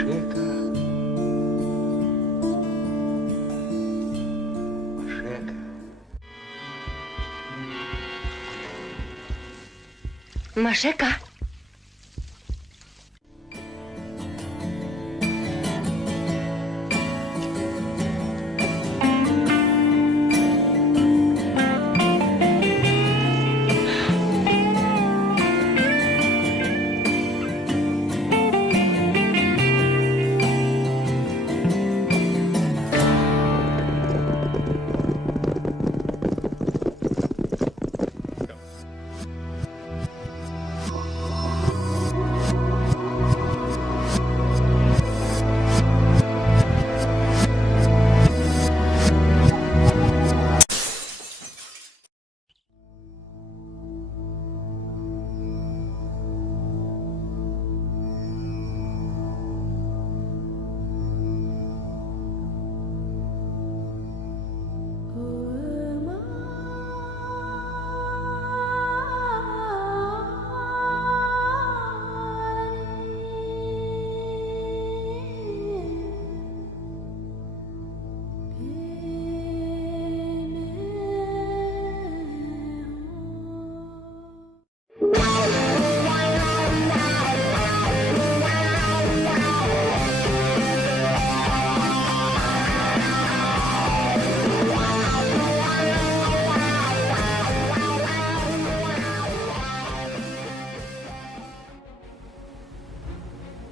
Машека, Машека. Машека?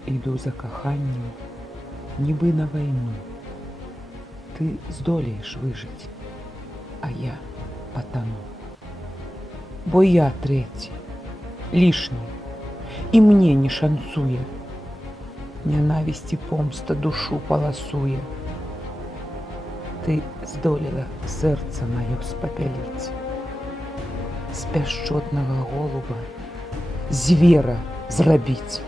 Іду за коханням, ніби на війну. Ти здолієш вижить, а я потону. Бо я третій, лишній, і мені не шансує. Ненависть і помста душу полосує. Ти здоліла серце моє спопелить. З пяшчотного голуба звера зробить.